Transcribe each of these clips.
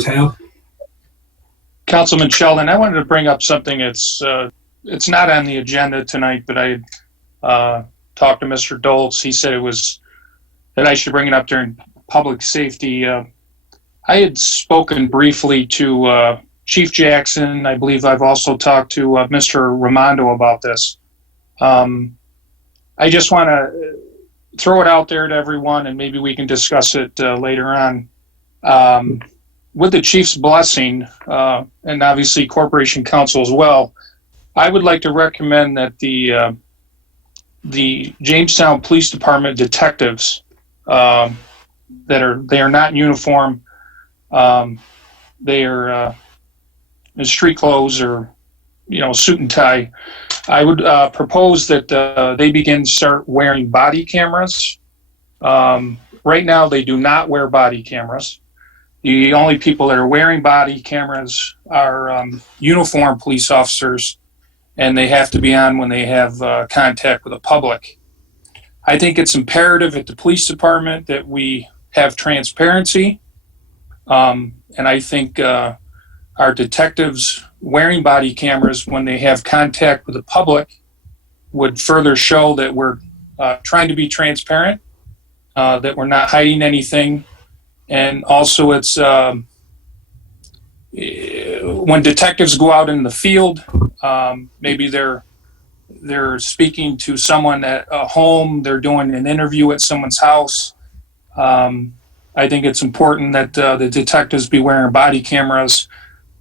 have. Councilman Sheldon, I wanted to bring up something it's not on the agenda tonight, but I talked to Mr. Doltz. He said that I should bring it up during public safety. I had spoken briefly to Chief Jackson. I believe I've also talked to Mr. Raimondo about this. I just want to throw it out there to everyone, and maybe we can discuss it later on. With the chief's blessing, and obviously Corporation Counsel as well, I would like to recommend that the Jamestown Police Department detectives they are not in uniform, they are in street clothes or suit and tie. I would propose that they start wearing body cameras. Right now, they do not wear body cameras. The only people that are wearing body cameras are uniformed police officers, and they have to be on when they have contact with the public. I think it's imperative at the police department that we have transparency, and I think our detectives wearing body cameras when they have contact with the public would further show that we're trying to be transparent, that we're not hiding anything. And also it's when detectives go out in the field, maybe they're speaking to someone at a home, they're doing an interview at someone's house. I think it's important that the detectives be wearing body cameras.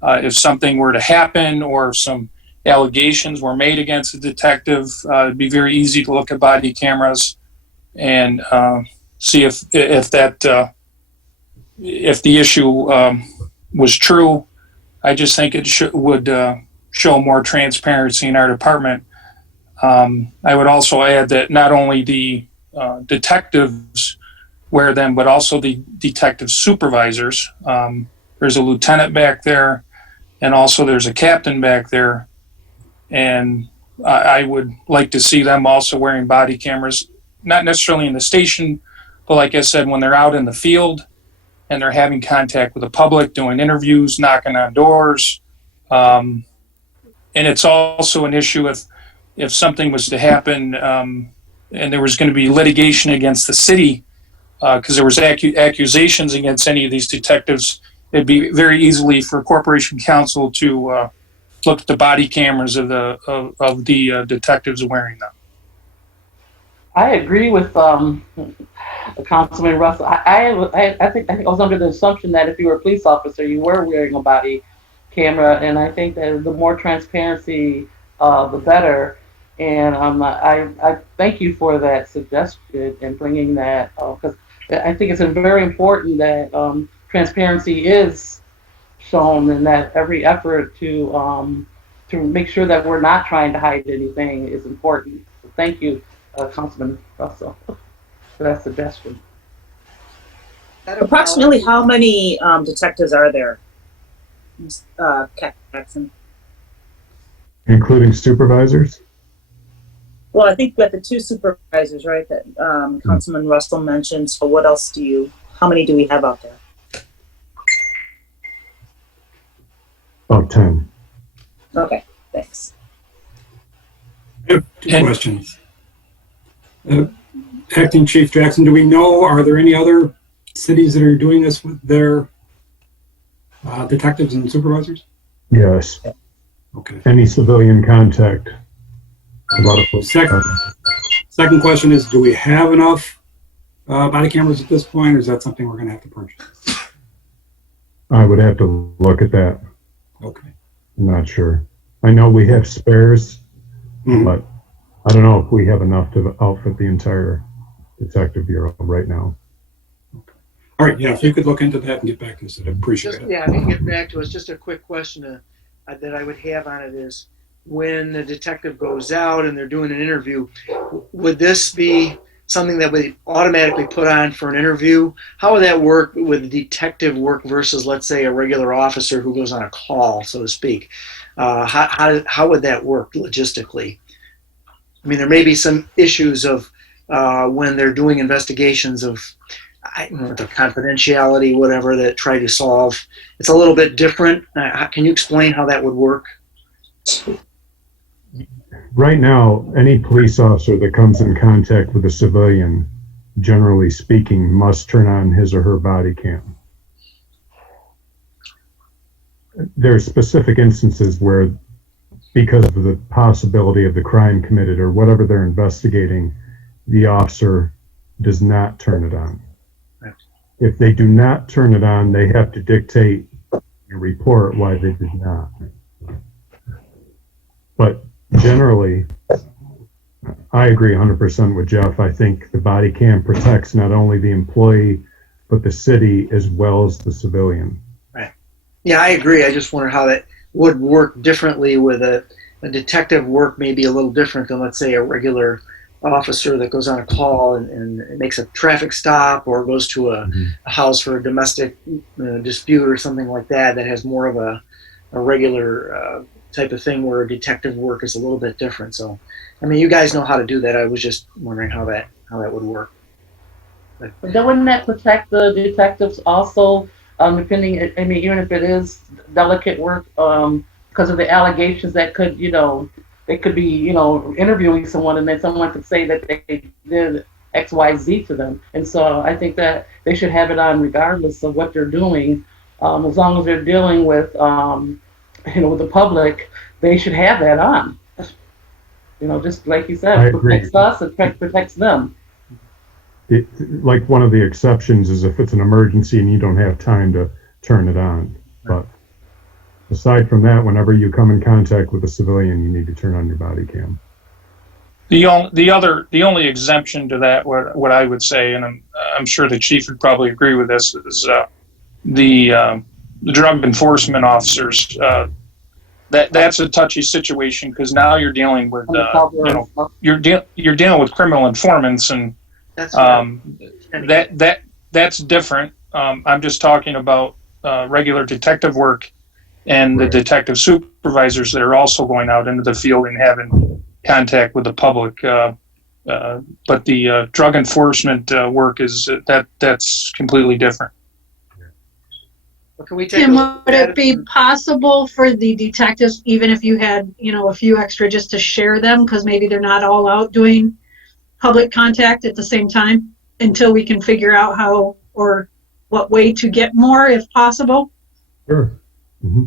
If something were to happen or if some allegations were made against a detective, it'd be very easy to look at body cameras and see if the issue was true. I just think it would show more transparency in our department. I would also add that not only the detectives wear them, but also the detective supervisors. There's a lieutenant back there, and also there's a captain back there. And I would like to see them also wearing body cameras, not necessarily in the station, but like I said, when they're out in the field and they're having contact with the public, doing interviews, knocking on doors. And it's also an issue if something was to happen and there was going to be litigation against the city, because there was accusations against any of these detectives, it'd be very easily for Corporation Counsel to look at the body cameras of the detectives wearing them. I agree with Councilman Russell. I think I was under the assumption that if you were a police officer, you were wearing a body camera, and I think that the more transparency, the better. And I thank you for that suggestion and bringing that, because I think it's very important that transparency is shown, and that every effort to make sure that we're not trying to hide anything is important. So thank you, Councilman Russell, for that suggestion. Approximately how many detectives are there, Captain Jackson? Including supervisors? Well, I think we have the two supervisors, right, that Councilman Russell mentioned. So what else how many do we have out there? About 10. Okay, thanks. I have two questions. Acting Chief Jackson, do we know, are there any other cities that are doing this with their detectives and supervisors? Yes. Okay. Any civilian contact. Second question is, do we have enough body cameras at this point, or is that something we're going to have to purchase? I would have to look at that. Okay. I'm not sure. I know we have spares, but I don't know if we have enough to outfit the entire detective bureau right now. Okay. All right. Yeah, if you could look into that and get back to us, I'd appreciate it. Yeah, and get back to us. Just a quick question that I would have on it is, when the detective goes out and they're doing an interview, would this be something that would automatically put on for an interview? How would that work with detective work versus, let's say, a regular officer who goes on a call, so to speak? How would that work logistically? I mean, there may be some issues of when they're doing investigations of the confidentiality, whatever, that try to solve. It's a little bit different. Can you explain how that would work? Right now, any police officer that comes in contact with a civilian, generally speaking, must turn on his or her body cam. There are specific instances where, because of the possibility of the crime committed or whatever they're investigating, the officer does not turn it on. Right. If they do not turn it on, they have to dictate a report why they did not. But generally, I agree 100% with Jeff. I think the body cam protects not only the employee, but the city as well as the civilian. Right. Yeah, I agree. I just wonder how that would work differently with a detective work, maybe a little different than, let's say, a regular officer that goes on a call and makes a traffic stop or goes to a house for a domestic dispute or something like that, that has more of a regular type of thing, where detective work is a little bit different. So, I mean, you guys know how to do that. I was just wondering how that would work. But wouldn't that protect the detectives also, depending, I mean, even if it is delicate work, because of the allegations that could, they could be, interviewing someone and then someone could say that they did X, Y, Z to them. And so I think that they should have it on regardless of what they're doing. As long as they're dealing with, with the public, they should have that on. Just like you said, it protects us, it protects them. Like, one of the exceptions is if it's an emergency and you don't have time to turn it on. But aside from that, whenever you come in contact with a civilian, you need to turn on your body cam. The only exemption to that, what I would say, and I'm sure the chief would probably agree with this, is the drug enforcement officers. That's a touchy situation, because now you're dealing with you're dealing with criminal informants, and that's different. I'm just talking about regular detective work and the detective supervisors that are also going out into the field and having contact with the public. But the drug enforcement work is that's completely different. Can we take Tim, would it be possible for the detectives, even if you had, a few extra, just to share them? Because maybe they're not all out doing public contact at the same time, until we can figure out how or what way to get more, if possible. Sure. Mm-hmm.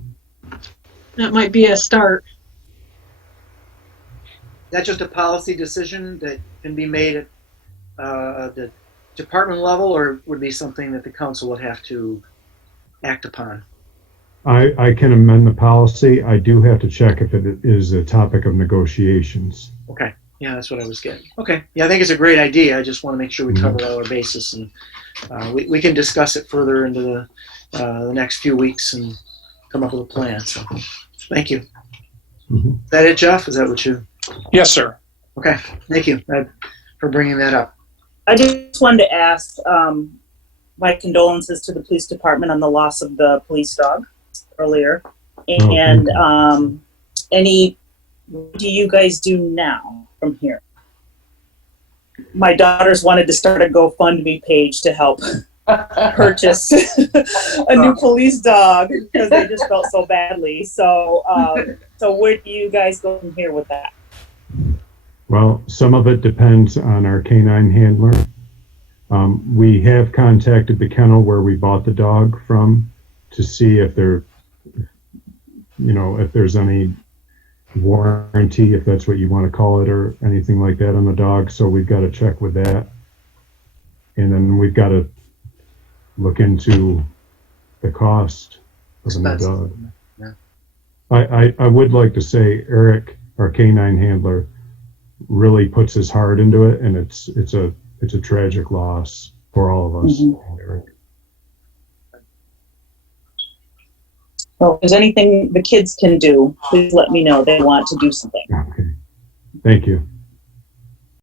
That might be a start. Is that just a policy decision that can be made at the department level, or would be something that the council would have to act upon? I can amend the policy. I do have to check if it is a topic of negotiations. Okay. Yeah, that's what I was getting. Okay. Yeah, I think it's a great idea. I just want to make sure we cover all our bases, and we can discuss it further into the next few weeks and come up with a plan. So thank you. Is that it, Jeff? Is that what you? Yes, sir. Okay. Thank you for bringing that up. I just wanted to ask, my condolences to the police department on the loss of the police dog earlier. And what do you guys do now from here? My daughters wanted to start a GoFundMe page to help purchase a new police dog because they just felt so badly. So, so where do you guys go from here with that? Well, some of it depends on our canine handler. We have contacted the kennel where we bought the dog from to see if if there's any warranty, if that's what you want to call it, or anything like that on the dog. So we've got to check with that. And then we've got to look into the cost of a new dog. Yeah. I would like to say Eric, our canine handler, really puts his heart into it, and it's a tragic loss for all of us. Eric. Well, if there's anything the kids can do, please let me know. They want to do something. Okay. Thank you.